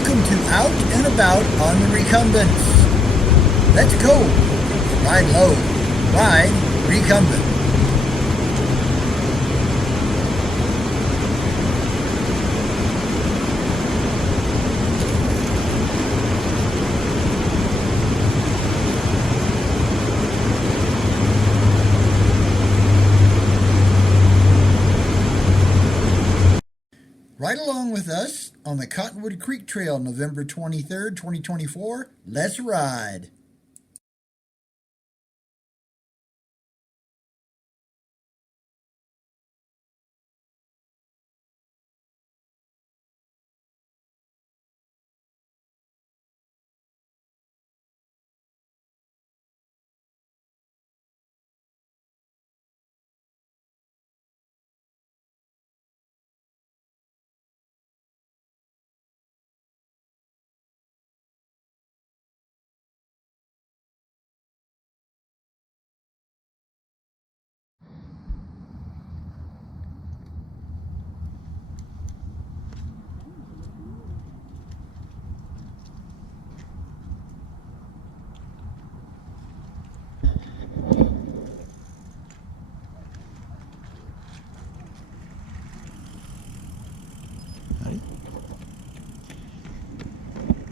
Welcome to Out and About on the Recumbents. Let's go. Ride low. Ride recumbent. Ride along with us on the Cottonwood Creek Trail, November 23rd, 2024. Let's ride.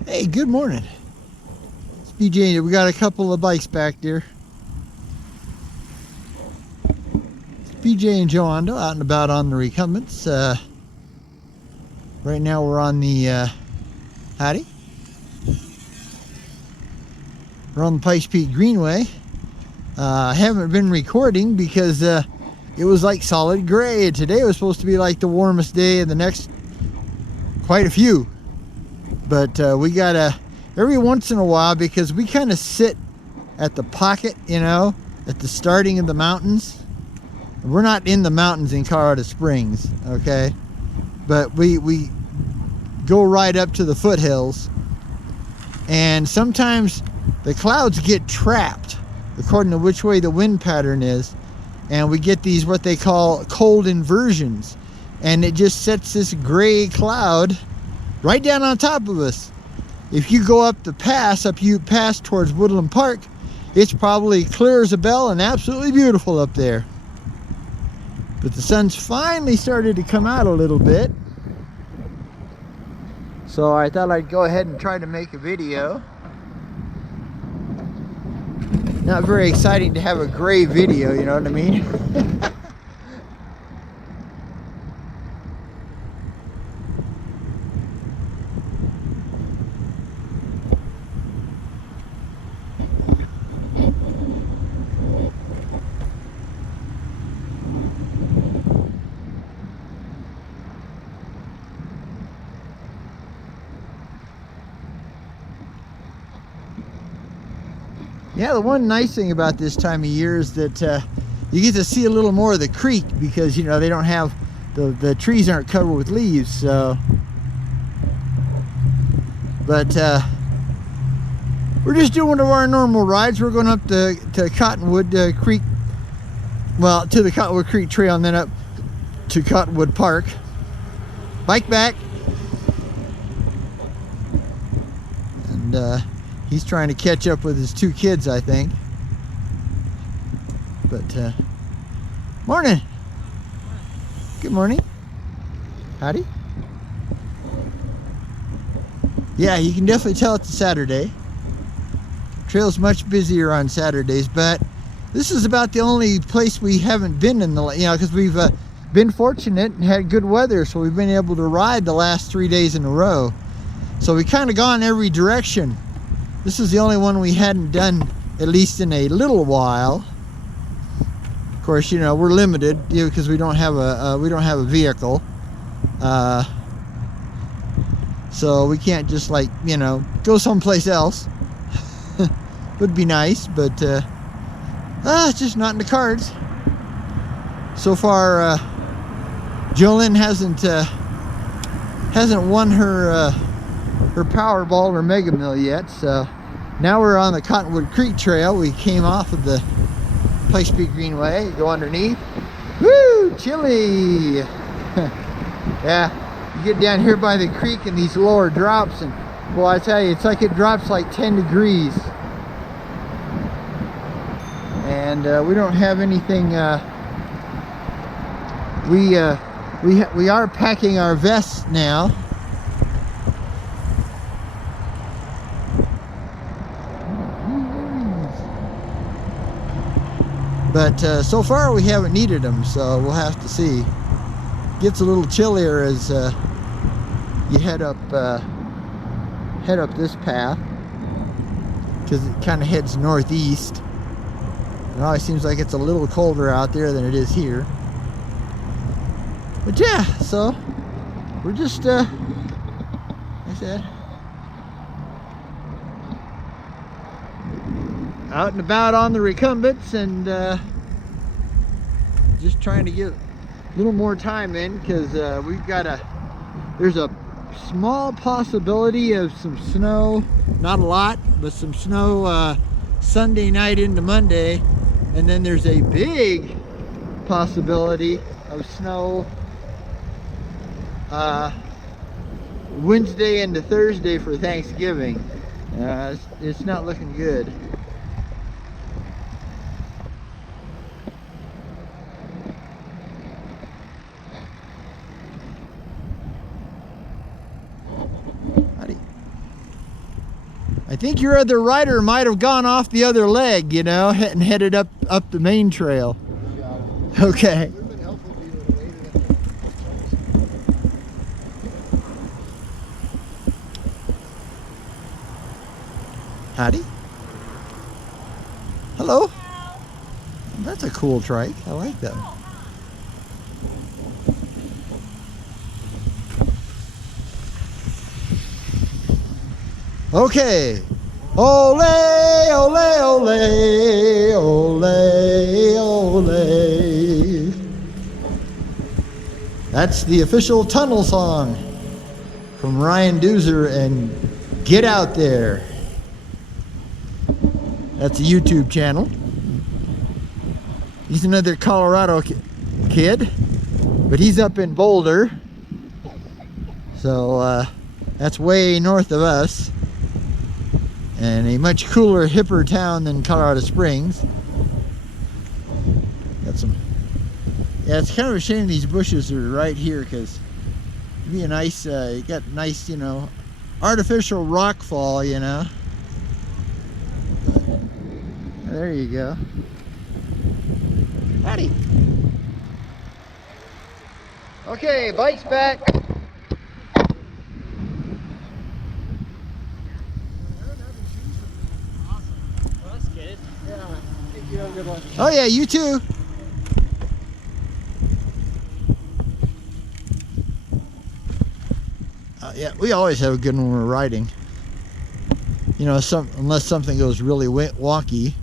Hey, good morning. It's BJ. We got a couple of bikes back there. It's BJ and Joe Ando out and about on the Recumbents. Right now we're on the howdy. We're on the Pikes Peak Greenway. I haven't been recording because it was like solid gray. Today was supposed to be like the warmest day, and the next quite a few. But we gotta, every once in a while, because we kind of sit at the pocket, you know, at the starting of the mountains. We're not in the mountains in Colorado Springs, okay? But we go right up to the foothills. And sometimes the clouds get trapped, according to which way the wind pattern is. And we get these, what they call cold inversions. And it just sets this gray cloud right down on top of us. If you go up the pass, towards Woodland Park, it's probably clear as a bell and absolutely beautiful up there. But the sun's finally started to come out a little bit. So I thought I'd go ahead and try to make a video. Not very exciting to have a gray video, you know what I mean? Yeah, the one nice thing about this time of year is that you get to see a little more of the creek, because, you know, they don't have, the trees aren't covered with leaves, so. But we're just doing one of our normal rides. We're going up to Cottonwood Creek, well, to the Cottonwood Creek Trail, and then up to Cottonwood Park. Bike back. And he's trying to catch up with his two kids, I think. But, morning. Good morning. Howdy. Yeah, you can definitely tell it's a Saturday. Trail's much busier on Saturdays, but this is about the only place we haven't been in the, you know, because we've been fortunate and had good weather, so we've been able to ride the last 3 days in a row. So we kind of gone every direction. This is the only one we hadn't done, at least in a little while. Of course, you know, we're limited, you know, because we don't have a vehicle, so we can't just, like, you know, go someplace else. Would be nice, but it's just not in the cards. So far, Jolynn hasn't won her Powerball or Mega Mill yet, so now we're on the Cottonwood Creek Trail. We came off of the Pikes Peak Greenway, go underneath. Woo! Chilly! Yeah, You get down here by the creek and these lower drops, and boy, I tell you, it's like it drops like 10 degrees. And we don't have anything. We are packing our vests now. But so far we haven't needed them, so we'll have to see. Gets a little chillier as you head up this path, because it kind of heads northeast. It always seems like it's a little colder out there than it is here. But yeah, so we're just, like I said, out and about on the recumbents, and just trying to get a little more time in, because there's a small possibility of some snow, not a lot, but some snow Sunday night into Monday, and then there's a big possibility of snow Wednesday into Thursday for Thanksgiving. It's not looking good. I think your other rider might have gone off the other leg, you know, and headed up the main trail. Okay. Howdy. Hello. That's a cool trike. I like that. Okay. Ole, ole, ole, ole, ole. That's the official tunnel song from Ryan Doozer and Get Out There. That's a YouTube channel. He's another Colorado kid, but he's up in Boulder. So that's way north of us, and a much cooler, hipper town than Colorado Springs. Got some, yeah, it's kind of a shame these bushes are right here, because it'd be a nice, you got nice, you know, artificial rock fall, you know. There you go. Howdy. Okay, bike's back. Oh yeah, you too. Yeah, we always have a good one when we're riding. You know, unless something goes really wonky.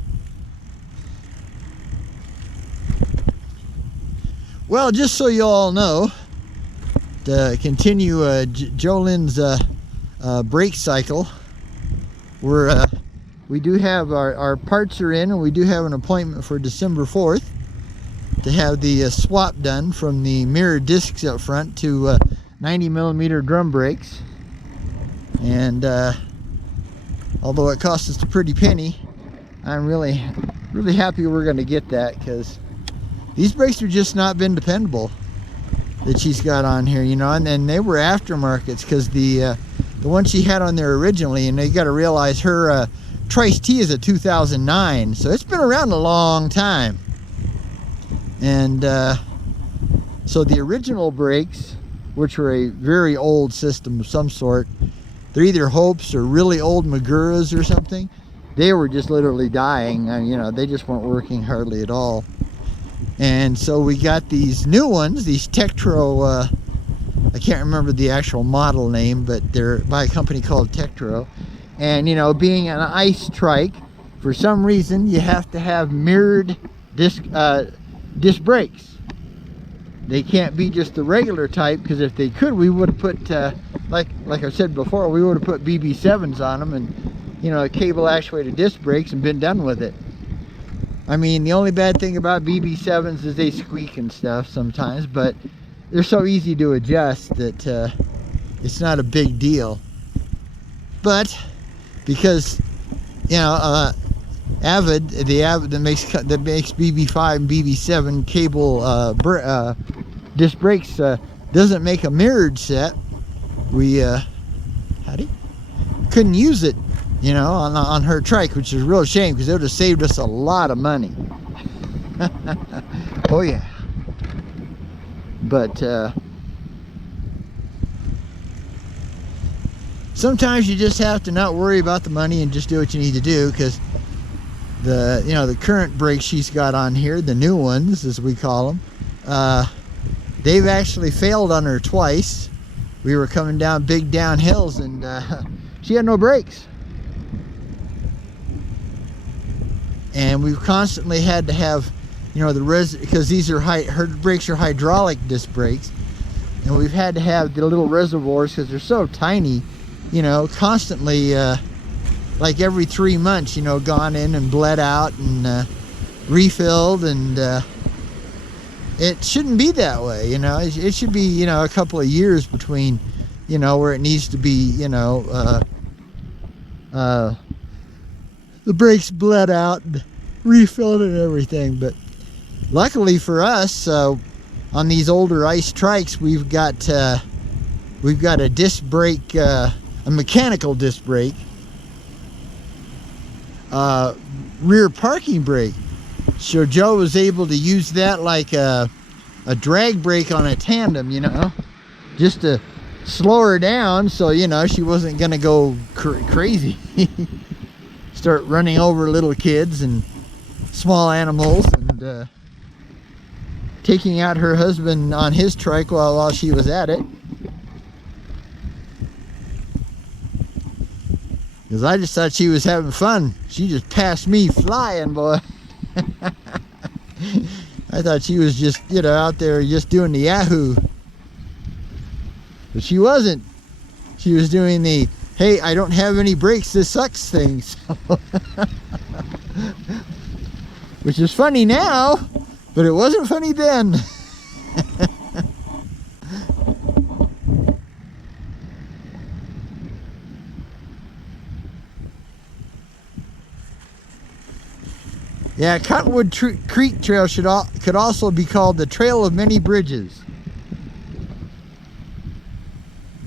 Well, just so you all know, to continue Jolynn's brake cycle, we do have our parts are in, and we do have an appointment for December 4th to have the swap done from the mirror discs up front to 90mm drum brakes. And although it cost us a pretty penny, I'm really happy we're going to get that, because these brakes have just not been dependable that she's got on here, you know. And they were aftermarkets, because the one she had on there originally, and you got to realize her Trice T is a 2009, so it's been around a long time. And so the original brakes, which were a very old system of some sort, they're either Hopes or really old Maguras or something. They were just literally dying. You know, they just weren't working hardly at all. And so we got these new ones, these Tektro, I can't remember the actual model name, but they're by a company called Tektro. And, you know, being an ice trike, for some reason you have to have mirrored disc brakes. They can't be just the regular type, because if they could, we would have put, like I said before, we would have put BB7s on them, and, you know, cable actuated disc brakes, and been done with it. I mean, the only bad thing about BB7s is they squeak and stuff sometimes, but they're so easy to adjust that it's not a big deal. But because, you know, Avid, that makes BB5 and BB7 cable disc brakes doesn't make a mirrored set, we couldn't use it, you know, on her trike, which is a real shame because it would have saved us a lot of money. Oh yeah. But sometimes you just have to not worry about the money and just do what you need to do, because the current brakes she's got on here, the new ones as we call them, they've actually failed on her twice. We were coming down big downhills and she had no brakes. And we've constantly had to have, you know, because these are her brakes are hydraulic disc brakes, and we've had to have the little reservoirs because they're so tiny, you know, constantly, like every 3 months, you know, gone in and bled out and refilled, and it shouldn't be that way, you know. It should be, you know, a couple of years between, you know, where it needs to be, you know, the brakes bled out and refilled and everything. But luckily for us, on these older ice trikes, we've got a disc brake, a mechanical disc brake, rear parking brake. So Joe was able to use that like a drag brake on a tandem, you know, just to slow her down, so, you know, she wasn't gonna go crazy. Start running over little kids and small animals, and taking out her husband on his trike while she was at it. Because I just thought she was having fun. She just passed me flying, boy. I thought she was just, you know, out there just doing the yahoo. But she wasn't. She was doing the, hey, I don't have any brakes, this sucks thing. So which is funny now, but it wasn't funny then. Yeah, Cottonwood Creek Trail could also be called the Trail of Many Bridges.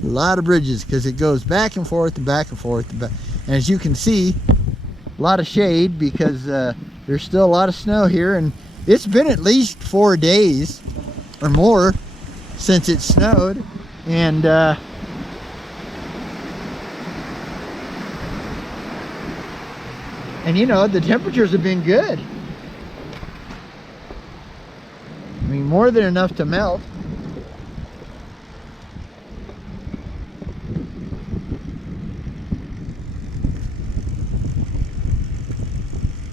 A lot of bridges, because it goes back and forth and back and forth. And as you can see, a lot of shade, because there's still a lot of snow here, and it's been at least 4 days or more since it snowed. And you know, the temperatures have been good. I mean, more than enough to melt.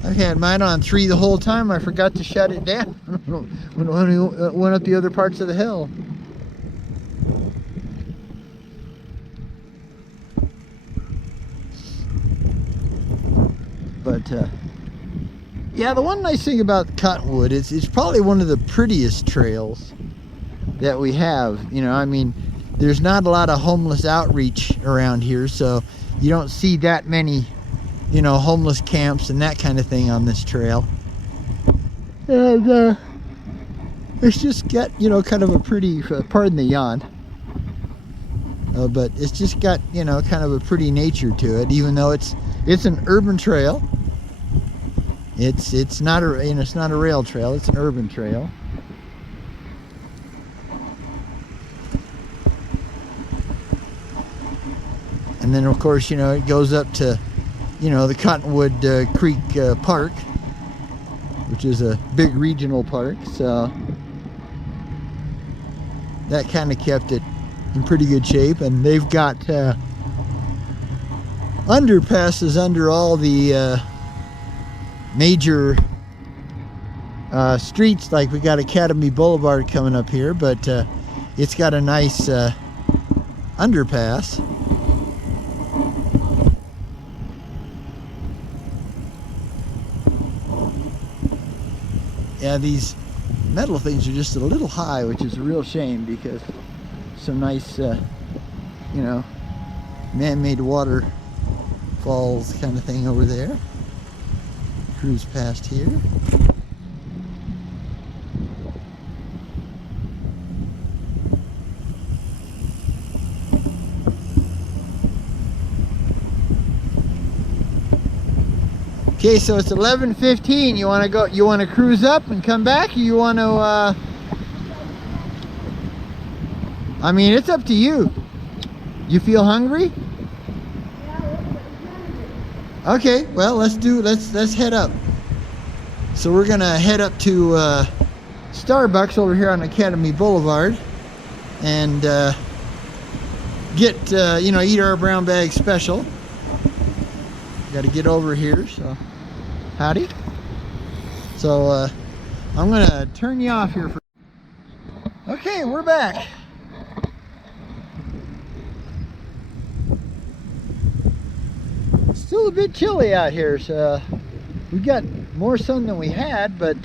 I've had mine on 3 the whole time. I forgot to shut it down when we went up the other parts of the hill. But yeah, the one nice thing about Cottonwood is it's probably one of the prettiest trails that we have. You know, I mean, there's not a lot of homeless outreach around here, so you don't see that many, you know, homeless camps and that kind of thing on this trail. And it's just got, you know, kind of a pretty, pardon the yawn, but it's just got, you know, kind of a pretty nature to it, even though it's an urban trail. It's not a, you know, it's not a rail trail, it's an urban trail. And then of course, you know, it goes up to, you know, the Cottonwood Creek Park, which is a big regional park, so that kind of kept it in pretty good shape. And they've got underpasses under all the major streets. Like we got Academy Boulevard coming up here, but it's got a nice underpass. Yeah, these metal things are just a little high, which is a real shame, because some nice you know, man-made waterfalls kind of thing over there. Cruise past here. Okay, so it's 11:15. You want to go? You want to cruise up and come back, or you want to? I mean, it's up to you. You feel hungry? Okay, well, let's head up. So we're gonna head up to Starbucks over here on Academy Boulevard, and get you know, eat our brown bag special. Got to get over here, so howdy. So I'm gonna turn you off here for. Okay, we're back. Still a bit chilly out here, so we got more sun than we had, but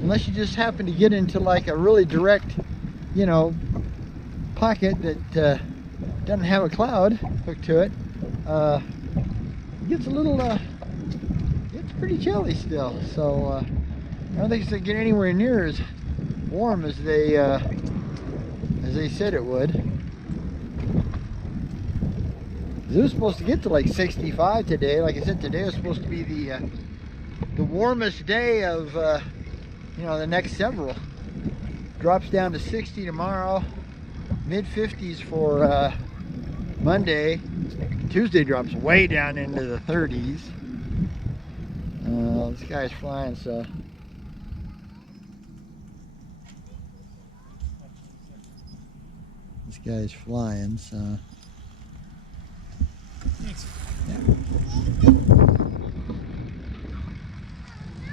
unless you just happen to get into like a really direct, you know, pocket that doesn't have a cloud hooked to it, it gets a little, it's pretty chilly still. So I don't think it's gonna get anywhere near as warm as they said it would. It was supposed to get to like 65 today. Like I said, today was supposed to be the warmest day of you know, the next several. Drops down to 60 tomorrow, mid 50s for Monday. Tuesday drops way down into the 30s. This guy's flying, so. This guy's flying, so. Thanks. Yeah.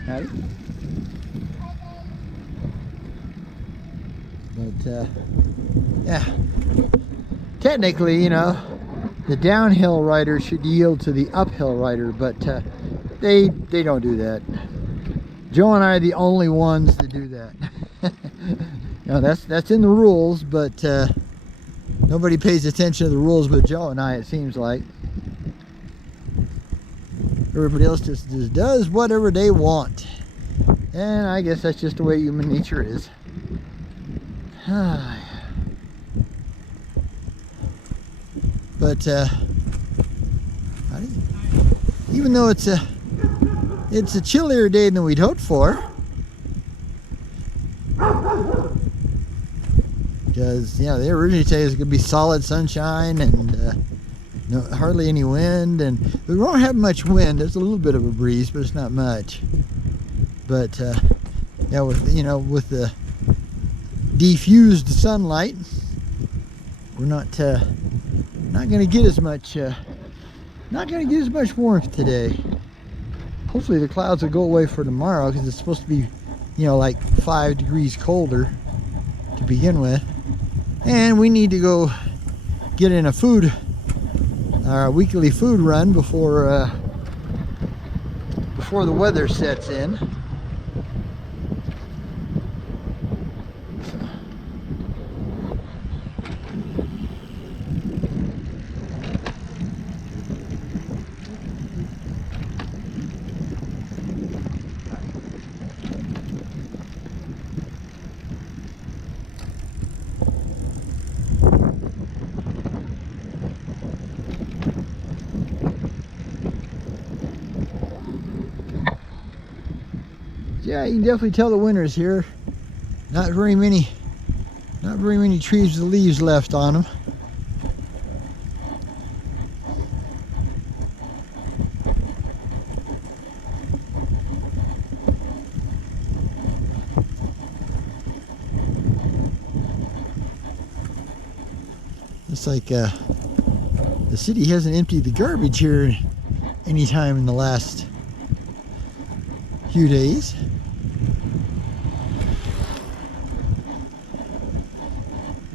Howdy. But yeah, technically, you know, the downhill rider should yield to the uphill rider, but they don't do that. Joe and I are the only ones that do that. You know, that's in the rules, but nobody pays attention to the rules but Joe and I, it seems like. Everybody else just does whatever they want. And I guess that's just the way human nature is. But even though it's a chillier day than we'd hoped for, because, you know, they originally said it was going to be solid sunshine and no, hardly any wind, and we won't have much wind. There's a little bit of a breeze, but it's not much. But yeah, with, you know, with the diffused sunlight, we're not going to get as much warmth today. Hopefully the clouds will go away for tomorrow, because it's supposed to be, you know, like 5 degrees colder to begin with. And we need to go get in our weekly food run before the weather sets in. Yeah, you can definitely tell the winters here. Not very many trees with leaves left on them. It's like the city hasn't emptied the garbage here anytime in the last few days.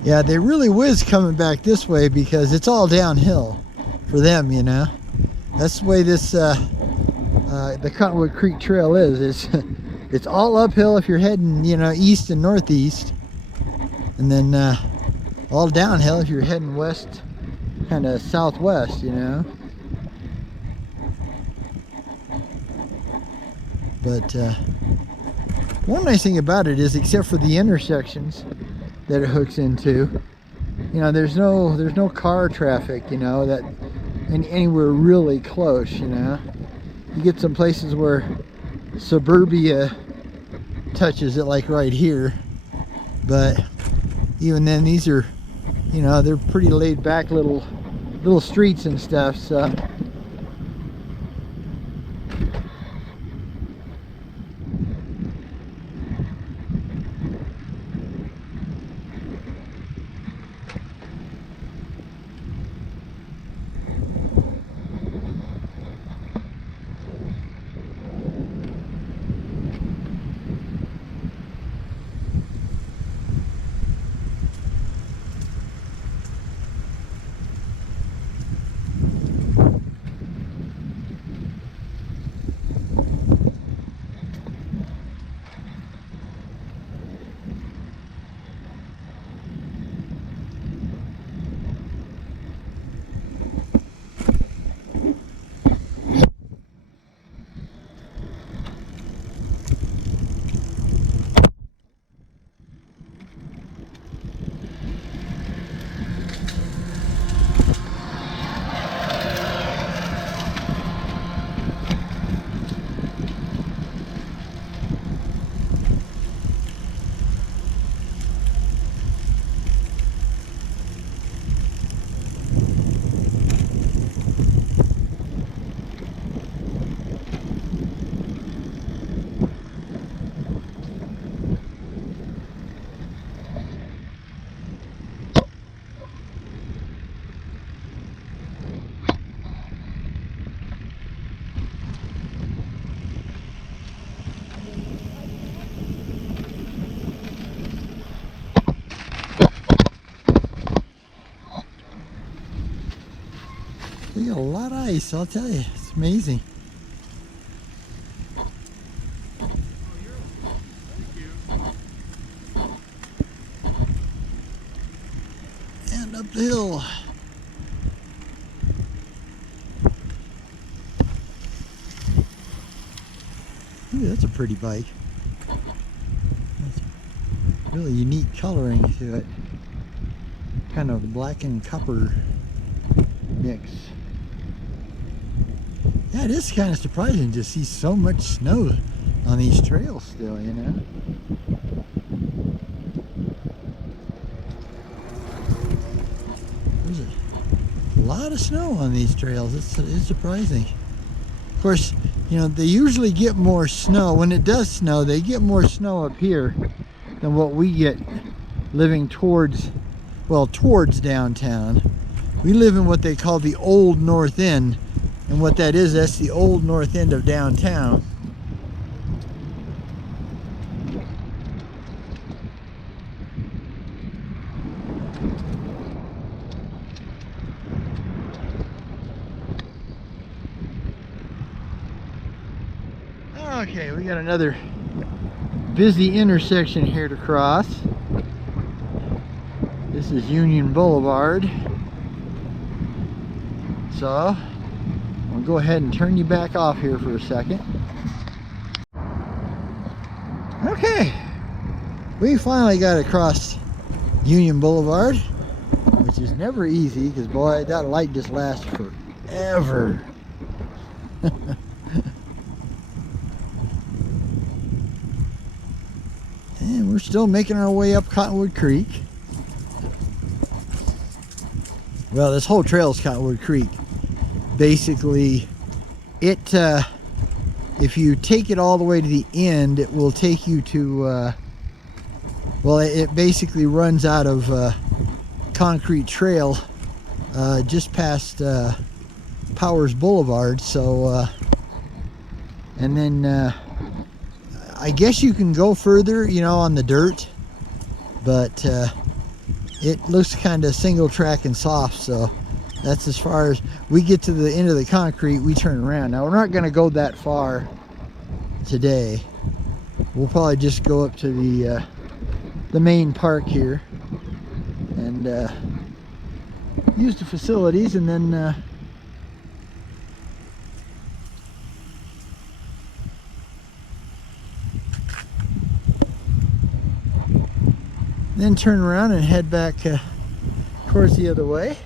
Yeah, they really whiz coming back this way because it's all downhill for them, you know. That's the way this the Cottonwood Creek Trail is. It's all uphill if you're heading, you know, east and northeast, and then all downhill if you're heading west, kind of southwest, you know. But one nice thing about it is, except for the intersections that it hooks into, you know, there's no car traffic, you know, that anywhere really close, you know. You get some places where suburbia touches it, like right here, but even then, these are, you know, they're pretty laid back little streets and stuff, so. We got a lot of ice, I'll tell you. It's amazing. And up the hill. Ooh, that's a pretty bike. That's a really unique coloring to it. Kind of black and copper mix. Yeah, it is kind of surprising to see so much snow on these trails still, you know. There's a lot of snow on these trails. It's surprising. Of course, you know, they usually get more snow. When it does snow, they get more snow up here than what we get living towards, well, towards downtown. We live in what they call the Old North End. And what that is, that's the old north end of downtown. Okay, we got another busy intersection here to cross. This is Union Boulevard. So I'll go ahead and turn you back off here for a second. Okay, we finally got across Union Boulevard, which is never easy because, boy, that light just lasts forever. And we're still making our way up Cottonwood Creek. Well, this whole trail is Cottonwood Creek. Basically, if you take it all the way to the end, it will take you to, well, it basically runs out of concrete trail just past Powers Boulevard. So, and then I guess you can go further, you know, on the dirt, but it looks kind of single track and soft, so that's as far as we get to the end of the concrete. We turn around. Now, we're not going to go that far today. We'll probably just go up to the main park here, and and use the facilities, and then turn around and head back towards the other way.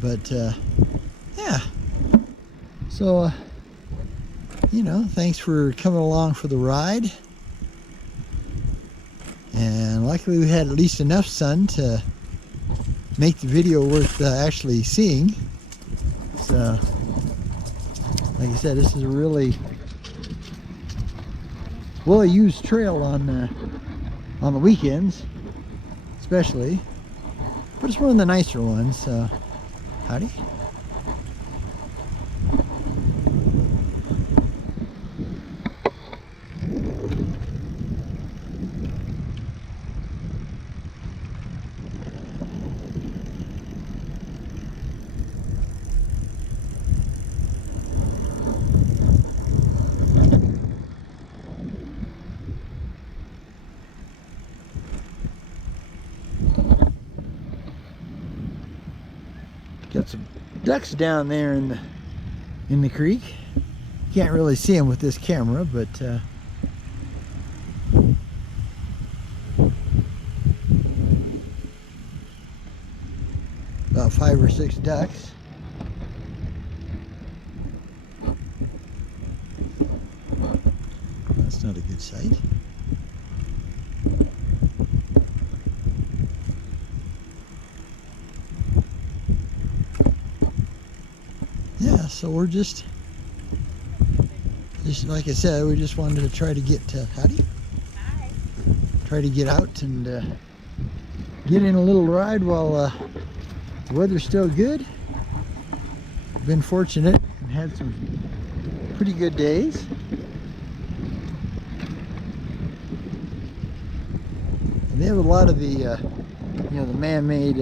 But yeah, so you know, thanks for coming along for the ride, and luckily we had at least enough sun to make the video worth actually seeing. So like I said, this is a really well used trail on the weekends especially, but it's one of the nicer ones. So howdy. Got some ducks down there in the creek. Can't really see them with this camera, but about 5 or 6 ducks. That's not a good sight. Yeah, so we're just like I said, we just wanted to try to get to howdy. Hi. Try to get out and get in a little ride while the weather's still good. Been fortunate and had some pretty good days. And they have a lot of the you know, the man-made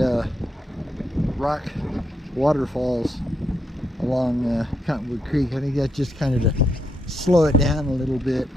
rock waterfalls along Cottonwood Creek. I think that just kind of to slow it down a little bit.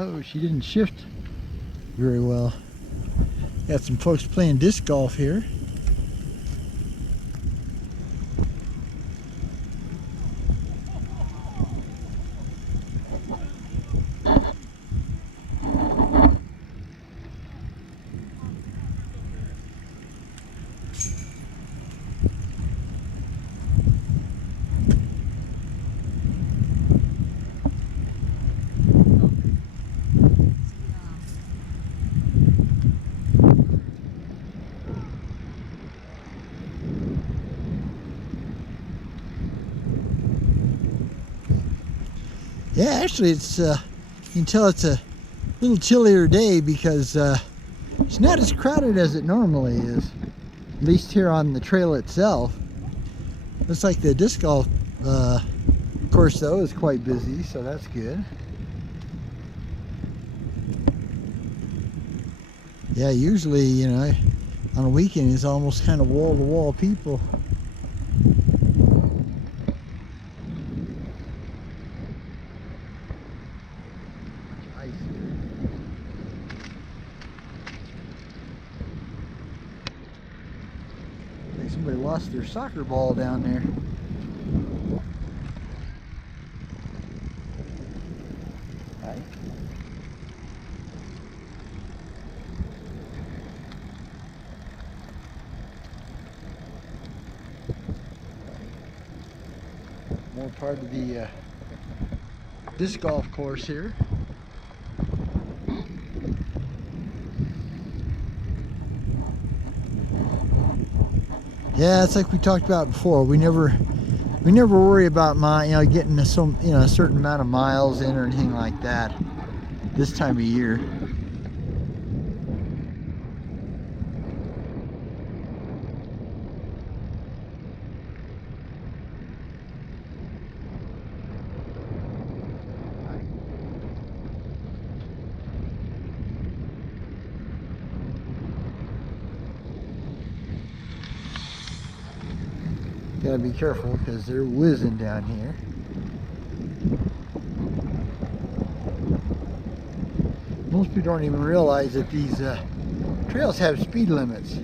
Oh, she didn't shift very well. Got some folks playing disc golf here. Yeah, actually it's, you can tell it's a little chillier day because it's not as crowded as it normally is, at least here on the trail itself. Looks like the disc golf course though is quite busy, so that's good. Yeah, usually, you know, on a weekend it's almost kind of wall-to-wall people. Somebody lost their soccer ball down there. center part of the disc golf course here. Yeah, it's like we talked about before. We never worry about getting a certain amount of miles in or anything like that this time of year. Gotta be careful because they're whizzing down here. Most people don't even realize that these trails have speed limits.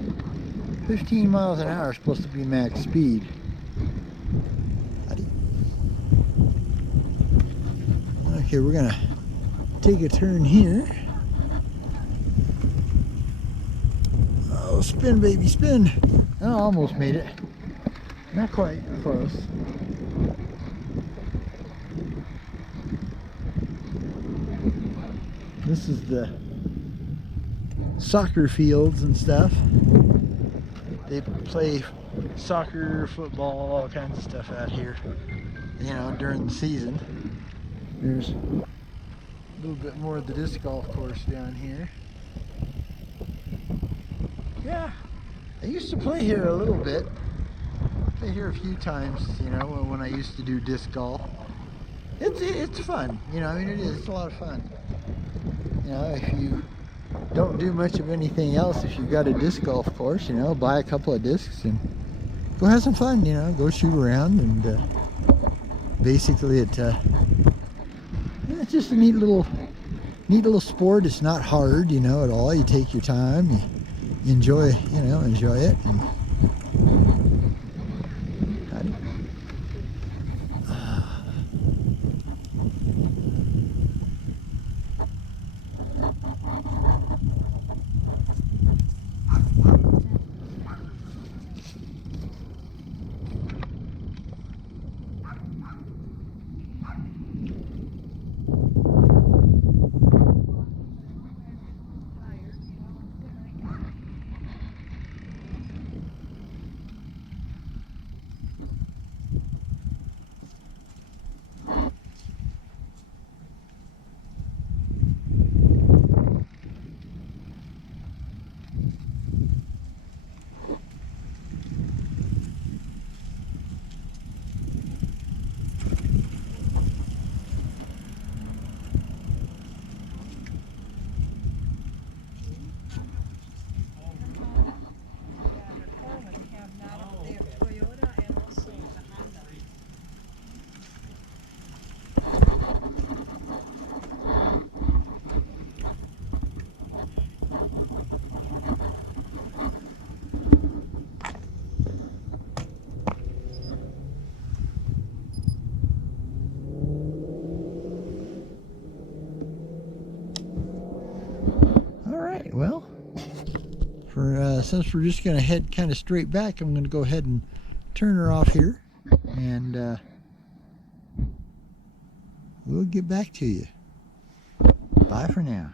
15 miles an hour is supposed to be max speed. Okay, we're gonna take a turn here. Oh, spin, baby, spin. Oh, almost made it. Not quite close. This is the soccer fields and stuff. They play soccer, football, all kinds of stuff out here, during the season. There's a little bit more of the disc golf course down here. Yeah, I used to play here a little bit. Play here a few times, when I used to do disc golf. It's fun, it is. It's a lot of fun. If you don't do much of anything else, if you've got a disc golf course, buy a couple of discs and go have some fun, go shoot around. And basically it's just a neat little sport. It's not hard, at all. You take your time, you enjoy it. And well, since we're just going to head kind of straight back, I'm going to go ahead and turn her off here, and we'll get back to you. Bye for now.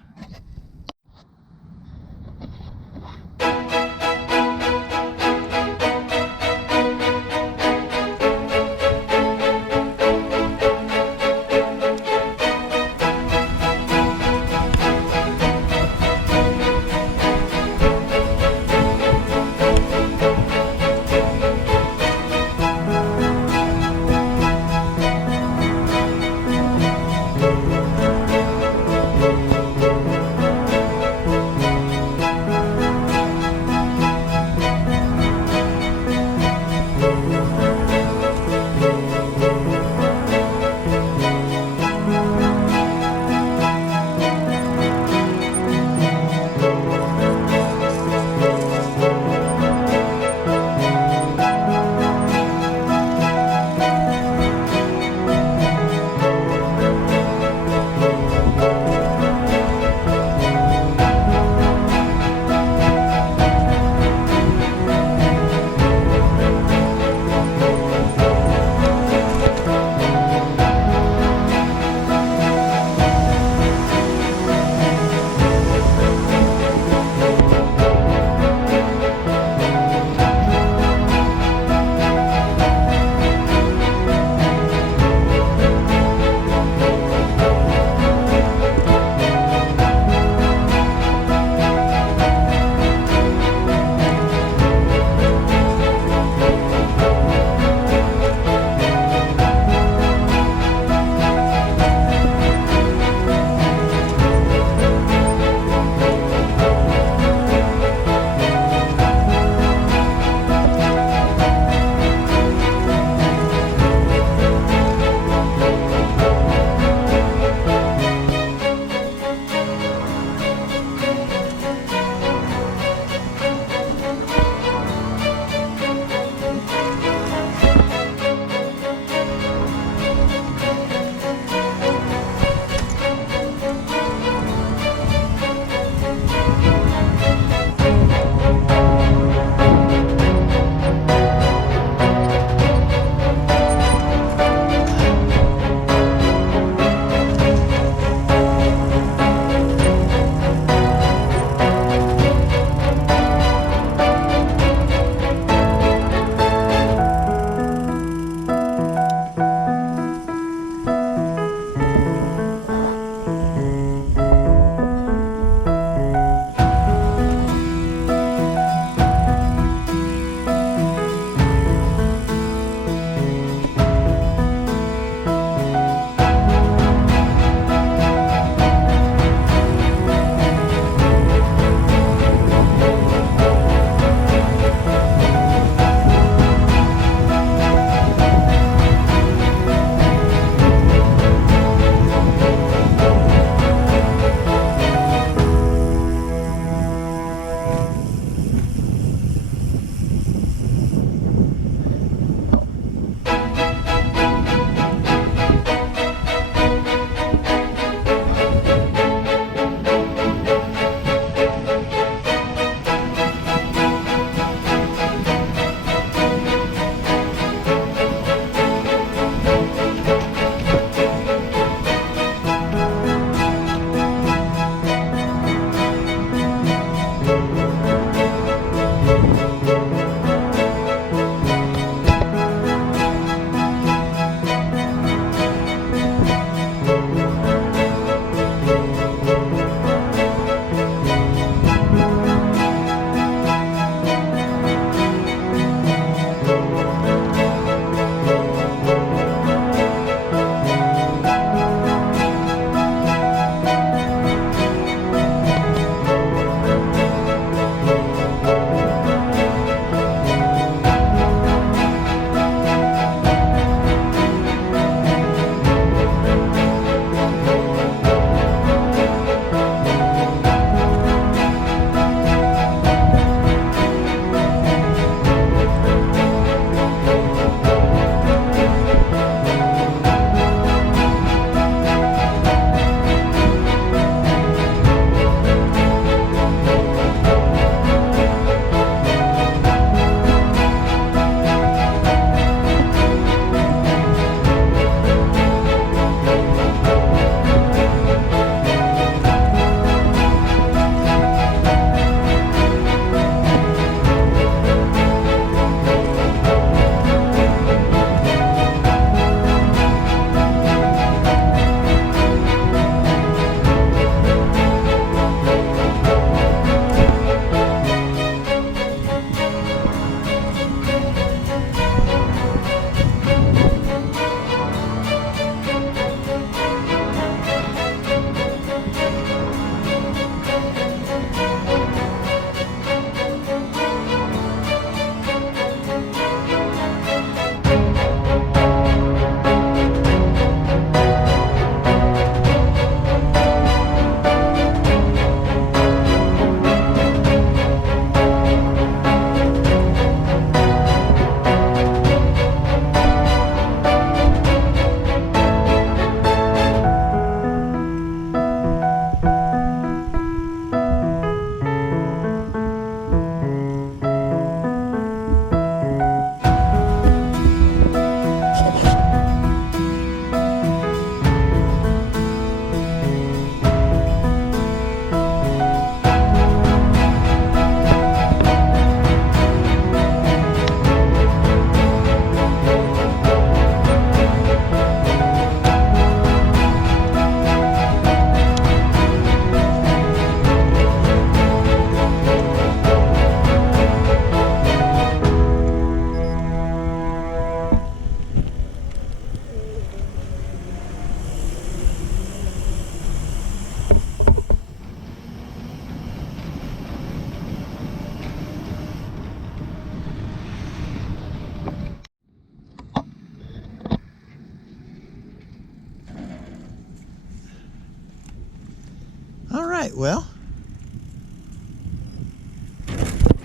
Alright, well,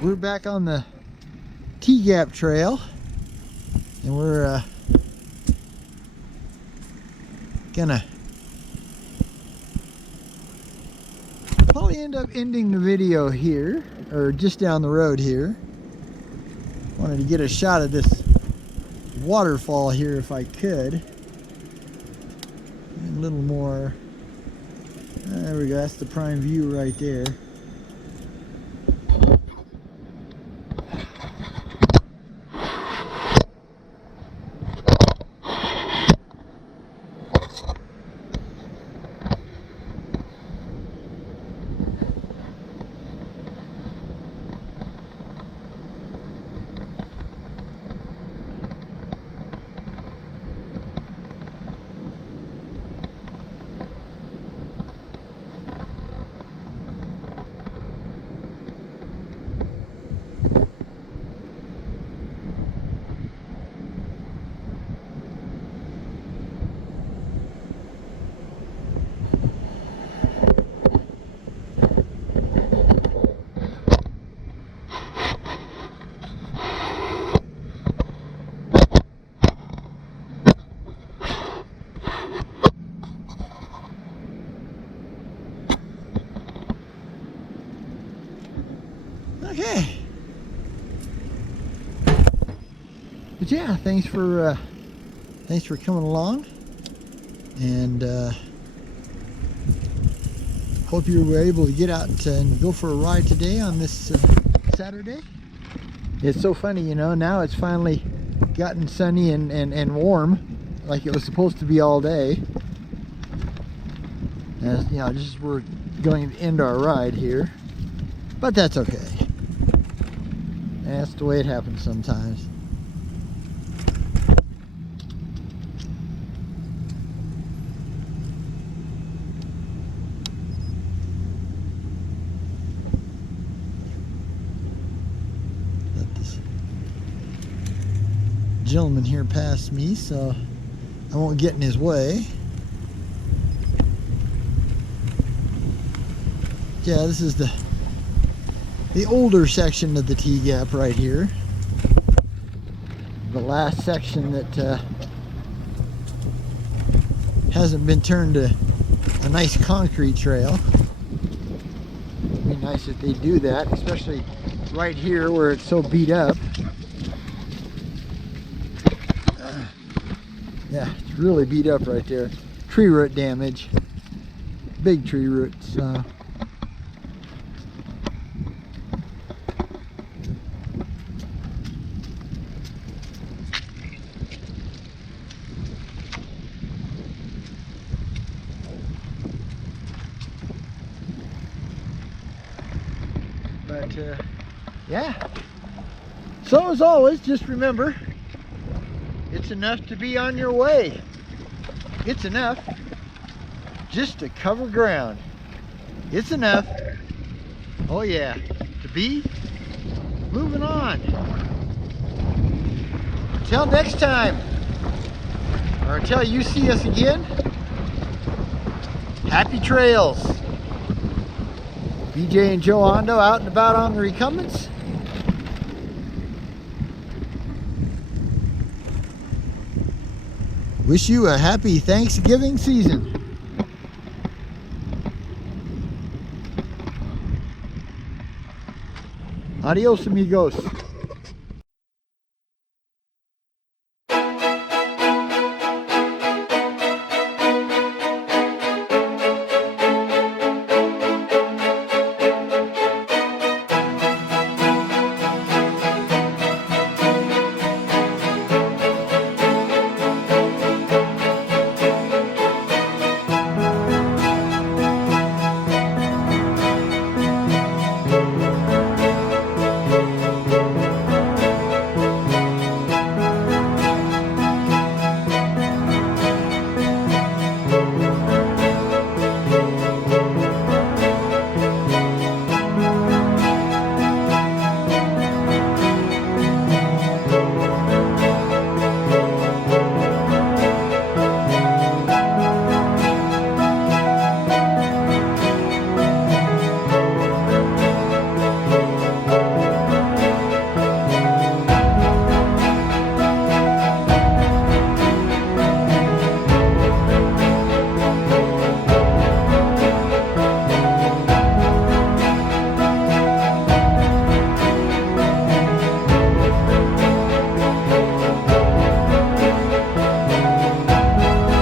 we're back on the T-Gap Trail, and we're gonna probably end up ending the video here, or just down the road here. Wanted to get a shot of this waterfall here if I could. A little more. There we go, that's the prime view right there. Okay. But yeah, thanks for coming along, and hope you were able to get out and go for a ride today on this Saturday. It's so funny, you know, now it's finally gotten sunny and warm like it was supposed to be all day. As you know, just we're going to end our ride here, but that's okay. That's the way it happens sometimes. Let this gentleman here pass me, so I won't get in his way. Yeah, this is the older section of the T-Gap right here. The last section that hasn't been turned to a nice concrete trail. It'd be nice if they do that, especially right here where it's so beat up. Yeah, it's really beat up right there. Tree root damage. Big tree roots. But yeah, so as always, just remember, it's enough to be on your way. It's enough just to cover ground. It's enough, oh yeah, to be moving on. Until next time, or until you see us again, happy trails. BJ and Joe Hondo out and about on the Recumbents. Wish you a happy Thanksgiving season. Adios, amigos.